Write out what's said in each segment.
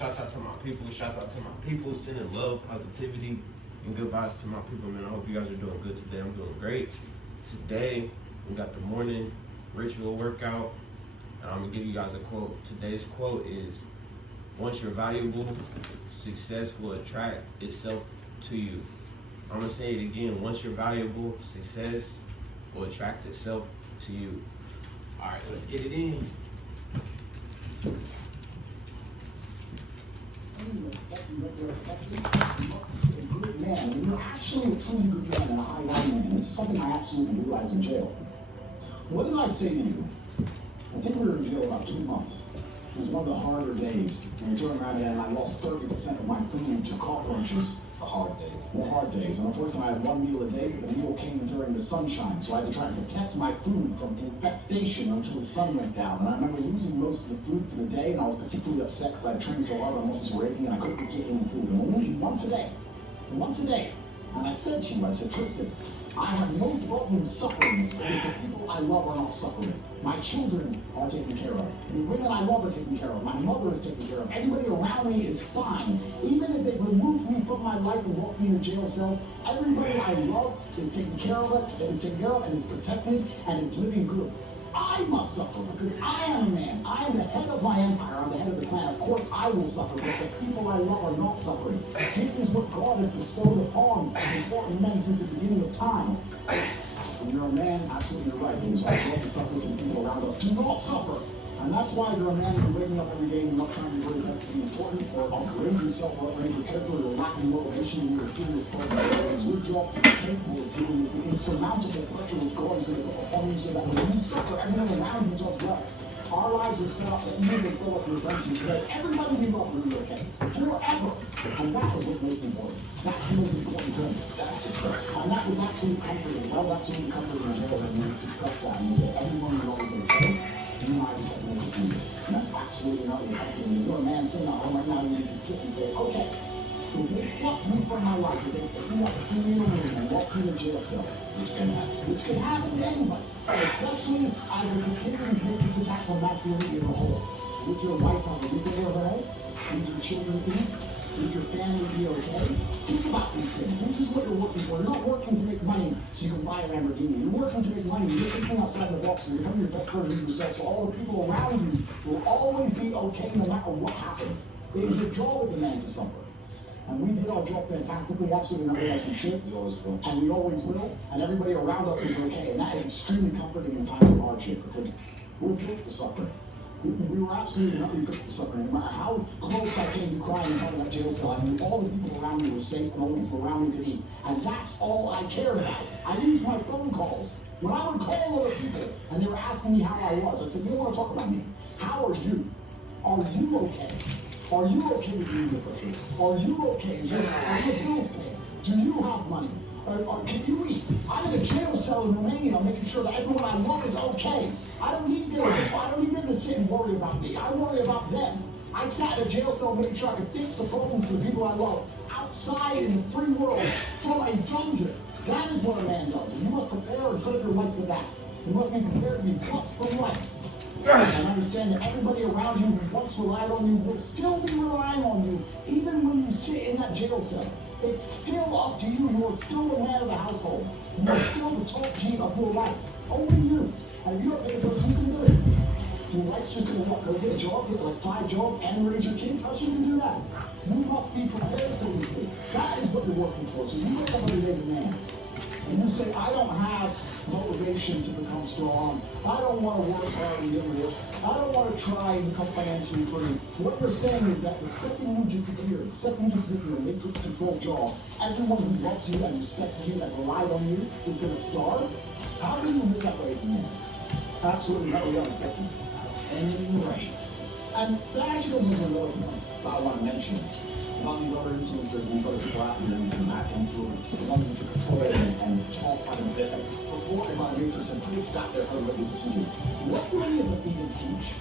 Shout out to my people. Shout out to my people. Sending love, positivity, and good vibes to my people, man. I hope you guys are doing good today. I'm doing great. Today, we got the morning ritual workout. And I'm going to give you guys a quote. Today's quote is, once you're valuable, success will attract itself to you. I'm going to say it again. Once you're valuable, success will attract itself to you. All right, let's get it in. Man, when you're actually a truly good man and a high line man, this is something I absolutely realized in jail. What did I say to you? I think we were in jail about 2 months. It was one of the harder days. And I turned around and I lost 30% of my food to cockroaches. The hard days. The hard days. And unfortunately, I had one meal a day, but the meal came during the sunshine. So I had to try to protect my food from infestation until the sun went down. And I remember losing most of the food for the day, and I was particularly upset because I had trained so hard on muscles were aching and I couldn't get any food. And only once a day. And I said to you, I said, Tristan, I have no problem suffering if the people I love are not suffering. My children are taken care of. The women I love are taken care of. My mother is taken care of. Everybody around me is fine. Even if they remove me from my life and walk me in a jail cell, everybody I love is taken care of, and is protected and is living good. I must suffer because I am a man. I am the head of my empire. I'm the head of the clan. Of course, I will suffer, but the people I love are not suffering. It is what God has bestowed upon important men since the beginning of time. When you're a man, absolutely right. It is our job to suffer some people around us. Do not suffer. And that's why you're a man who's waking up every day and not trying to really have to be important or upgrade yourself or upgrade your character or lacking motivation in your serious problem. It is your job to be capable of dealing with the insurmountable pressure which God is going to put upon you so that when you suffer, everyone around you does well. Our lives are set up that even if they fill us with friendship today, everybody we love will be okay. Forever. And that is what's most important. That's the most important thing. That's success. And that was absolutely comforting. That was absolutely comforting in jail when we discussed that. And you said, everyone is always okay. You and I just have to make it easy. And that's absolutely not your comforting. When you're a man sitting at home right now, you can sit and say, okay, if they pluck me from my life, if they pick me up, threw me in a room and walk me in a jail cell, which can happen to anybody. Especially I will continue to make these attacks on masculinity as a whole. With your wife on the weekend of her head, with your children eat, with your family be okay. Think about these things. This is what you're working for. You're not working to make money so you can buy a Lamborghini. You're working to make money. You're thinking outside the box and you're becoming your best version of yourself so all the people around you will always be okay no matter what happens. It is your job as a man to suffer. And we did our job fantastically, absolutely nothing like we should. We always will. And we always will. And everybody around us is okay. And that is extremely comforting in times of hardship because we're built for suffering. We were absolutely not built for suffering. No matter how close I came to crying inside of that jail cell, I knew all the people around me were safe and all the people around me could eat. And that's all I cared about. I used my phone calls. When I would call other people and they were asking me how I was, I said, you don't want to talk about me. How are you? Are you okay? Are you okay with being the person? Are you okay? Are your bills paid? Do you have money? Can you eat? I'm in a jail cell in Romania making sure that everyone I love is okay. I don't need them to sit and worry about me. I worry about them. I sat in a jail cell making sure I could fix the problems for the people I love outside in the free world from a dungeon. That is what a man does. And you must prepare and set up your life for that. You must be prepared to be plucked from life. And understand that everybody around you who once relied on you will still be relying on you, even when you sit in that jail cell. It's still up to you. You are still the man of the household. You are still the top G of your life. Only you. And if you don't pay the person, you can do it. Your wife's just going to go get a job, get like 5 jobs, and raise your kids. How should you do that? You must be prepared for these things. That is what you're working for. So you wake up every day as a man. And you say, I don't have motivation to become strong. I don't want to work hard and get rich. I don't want to try and become financially free. What you're saying is that the second you disappear, the second you disappear in a matrix control job, everyone who loves you and respects you and relied on you is going to starve. How do you live that way as a man? Absolutely not. We are accepting. And right. And that actually goes into another point that I want to mention. About these other influencers and these other people out there and that influence, the ones that you control and talk quite a bit, and reported by Matrix and preached out there for everybody to see. What do any of them even teach?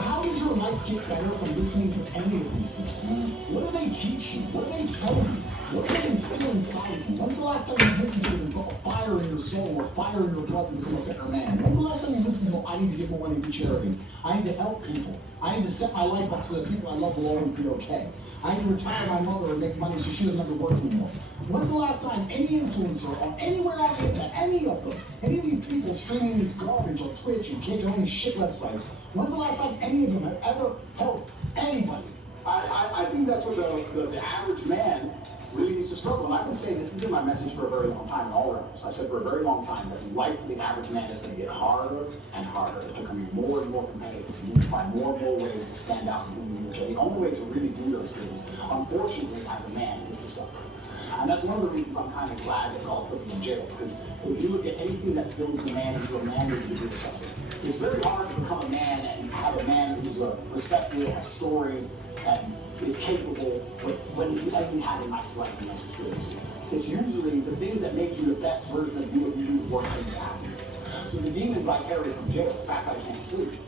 How does your life get better from listening to any of these people? What do they teach you? What do they tell you? What do they instill inside you? When's the last time you listened to them and felt a fire in your soul or fire in your blood to become a better man? When's the last time you listened people, I need to give more money to charity. I need to help people. I need to set my life up so that people I love will always be okay. I need to retire my mother and make money so she doesn't have to work anymore. When's the last time any influencer or anywhere on the internet, any of them, any of these people streaming this garbage on Twitch and kicking on these shit websites, when's the last time any of them have ever helped anybody? I think that's what the average man really needs to struggle. And I've been saying this has been my message for a very long time in all realms. I said for a very long time that life for the average man is going to get harder and harder. It's going to become more and more competitive. You need to find more and more ways to stand out and be unique. And the only way to really do those things, unfortunately, as a man, is to suffer. And that's one of the reasons I'm kind of glad that God put me in jail. Because if you look at anything that builds a man into a man, you need to do something. It's very hard to become a man and have a man who's respected, has stories, and is capable when you had a nice life and nice experience. It's usually the things that make you the best version of you if you do the worst things that happen. So the demons I carry from jail, the fact I can't sleep.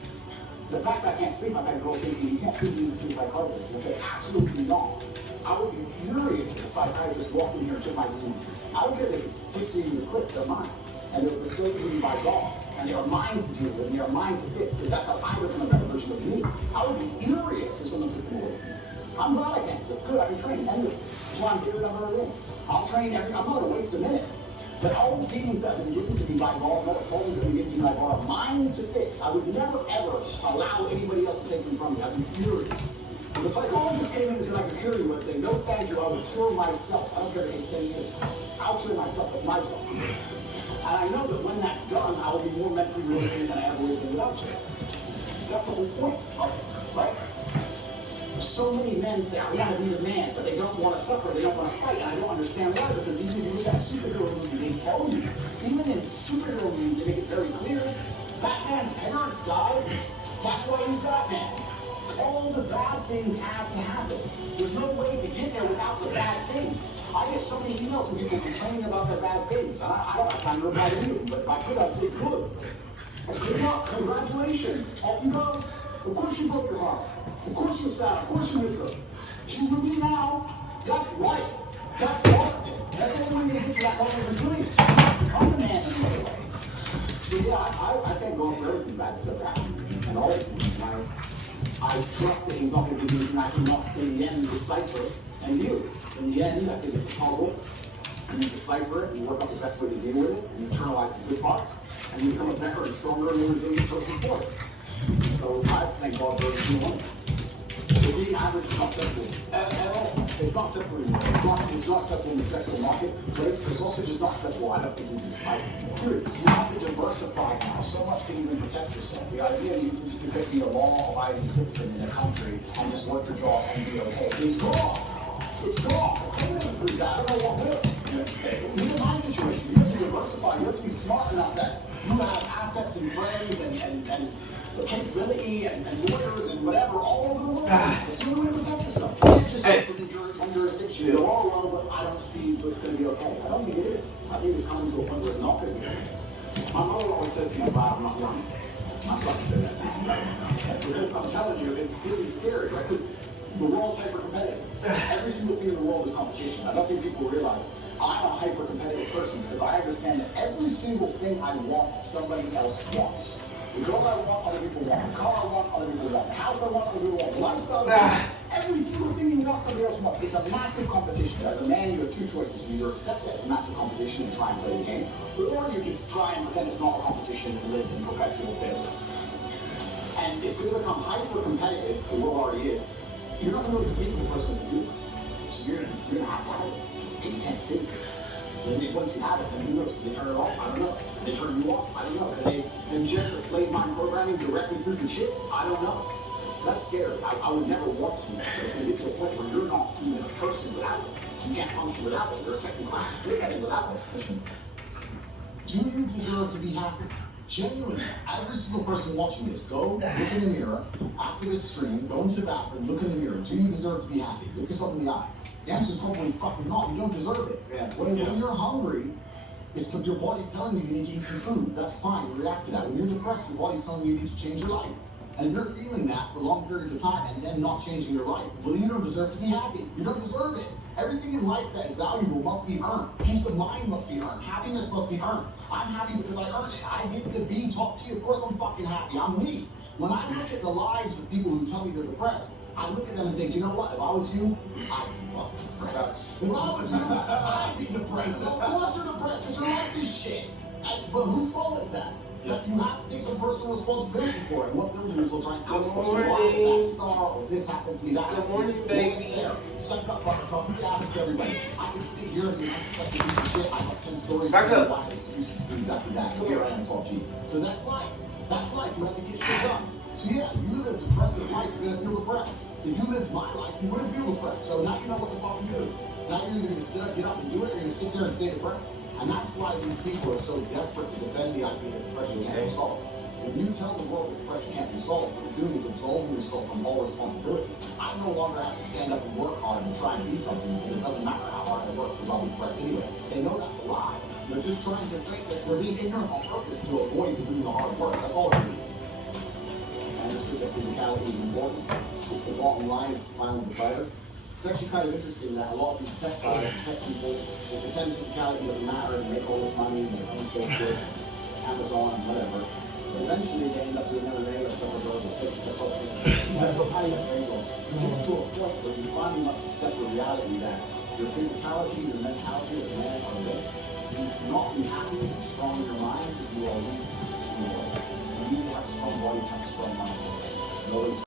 The fact I can't sleep, I've had girls say to me, you can't sleep even see a psychologist. And I say, absolutely not. I would be furious if a psychiatrist walked in here and took my demons. I don't care if they could fix me in the clip, they're mine. And they're bestowed to me by God. And they are mine to do, and they are mine to fix, because that's how I become a better version of me. I would be furious if someone took me away from me. I'm glad I can't sleep. Good, I can train endlessly. That's why I'm bigger than I've ever been. I'll train I'm not going to waste a minute. But all the demons that have been given to me by God, all the been given to me by God, are mine to fix. I would never, ever allow anybody else to take them from me. I'd be furious. If the psychologist came in and said I could cure you, I'd say, no thank you, I would cure myself. I don't care if it takes 10 years. I'll cure myself, that's my job. And I know that when that's done, I will be more mentally resilient than I ever would have been without you. That's the whole point of it, right? So many men say, I want to be the man, but they don't want to suffer, they don't want to fight, and I don't understand why, because even if you look at a superhero movie, they tell you, even in superhero movies, they make it very clear, Batman's parents died, that's why he's Batman. All the bad things have to happen. There's no way to get there without the bad things. I get so many emails from people complaining about their bad things, and I don't have time to reply to you, but if I could, I'd say, good. Good luck, congratulations, off you go. Of course you broke your heart. Of course you're sad. Of course you miss her. She's with me now. That's right. That's right. That's the only way to get to that level of resilience. Become the man in another way. So yeah, I thank God for everything bad that's ever happened to me and all the things. I trust that He's not going to do anything I cannot, in the end, decipher and deal with. In the end, I think it's a puzzle. And you decipher it, and you work out the best way to deal with it, and you internalize the good parts, and you become a better and stronger and more resilient person for it. So I thank God for everything one. The being average is not acceptable at all. It's not acceptable anymore. It's not acceptable in the sexual marketplace, but it's also just not acceptable. I don't think we do. You have to diversify now. So much can even protect yourself. The idea that you can just be a law-abiding citizen in a country and just work your job and be okay is gone. It's gone. I don't agree with that. I don't know what will. Look at my situation. You have to diversify. You have to be smart enough that you have assets and friends and capability and lawyers and whatever all over the world. It's the only way to protect yourself. You can't just sit within one jurisdiction. You know, oh, well, but I don't speed, so it's going to be okay. I don't think it is. I think it's coming to a point where it's not going to be okay. My mother always says to me, "Bob, I'm not young." I'm starting to say that now, right? Because I'm telling you, it's going to be scary, right? Because the world's hyper-competitive. Every single thing in the world is competition. I don't think people realize I'm a hyper-competitive person because I understand that every single thing I want, somebody else wants. The girl I want, other people want. The car I want, other people want. The house I want, other people want. The lifestyle I want. Every single thing you want, somebody else wants. It's a massive competition. As a man, you have two choices. You either accept it as a massive competition and try and play the game, or you just try and pretend it's not a competition and live in perpetual failure. And it's going to become hyper-competitive, the world already is. You're not going to compete with the person who you do. So you're going to have to have it. And you can't fake it. And once you have it, then who knows? They turn it off? I don't know. They turn you off? I don't know. Can they inject the slave mind programming directly through the chip? I don't know. That's scary. I would never want to. But it's going to get to a point where you're not even a person without it. You can't function without it. You're a second-class citizen without it. Do you deserve to be happy? Genuinely, every single person watching this, go look in the mirror, after this stream, go into the bathroom, look in the mirror. Do you deserve to be happy? Look yourself in the eye. The answer is probably fucking not. You don't deserve it. Yeah. When you're hungry, it's your body telling you need to eat some food. That's fine. You react to that. When you're depressed, your body's telling you need to change your life. And you're feeling that for long periods of time and then not changing your life. Well, you don't deserve to be happy. You don't deserve it. Everything in life that is valuable must be earned. Peace of mind must be earned. Happiness must be earned. I'm happy because I earned it. I get to be talk to you. Of course I'm fucking happy. I'm me. When I look at the lives of people who tell me they're depressed, I look at them and think, you know what? If I was you, I'd be fucking depressed. If I was you, I'd be depressed. So of course you're depressed because your life is shit. But whose fault is that? That you have to take some personal responsibility for it. And what buildings will try and outsource a lot of that star or this happened to me, that happened to me. Good morning, baby. Suck up, buttercup. It happens to everybody. I can sit here and be an unsuccessful piece of shit. I have 10 stories Back to up. why excuses do exactly that. And here I am talking to you. So that's life. That's life. You have to get shit done. So yeah, if you live a depressive life, you're gonna feel depressed. If you lived my life, you wouldn't feel depressed. So now you know what to fucking do. Now you're either gonna sit up, get up and do it, or you're gonna sit there and stay depressed. And that's why these people are so desperate to defend the idea that depression can't be solved. When you tell the world that depression can't be solved, what you're doing is absolving yourself from all responsibility. I no longer have to stand up and work hard and try and be something because it doesn't matter how hard I work because I'll be depressed anyway. They know that's a lie. They're just trying to think that they're being ignorant on purpose to avoid doing the hard work. That's all they're doing. I understood that physicality is important. It's the bottom line, it's the final decider. It's actually kind of interesting that a lot of these tech guys, tech people, they pretend physicality doesn't matter and make all this money and they're on Facebook, Amazon, and whatever. But eventually they end up doing MMA or Zuckerberg or take the social. But the high appraisals. It gets to a point where you finally must accept the reality that your physicality, your mentality is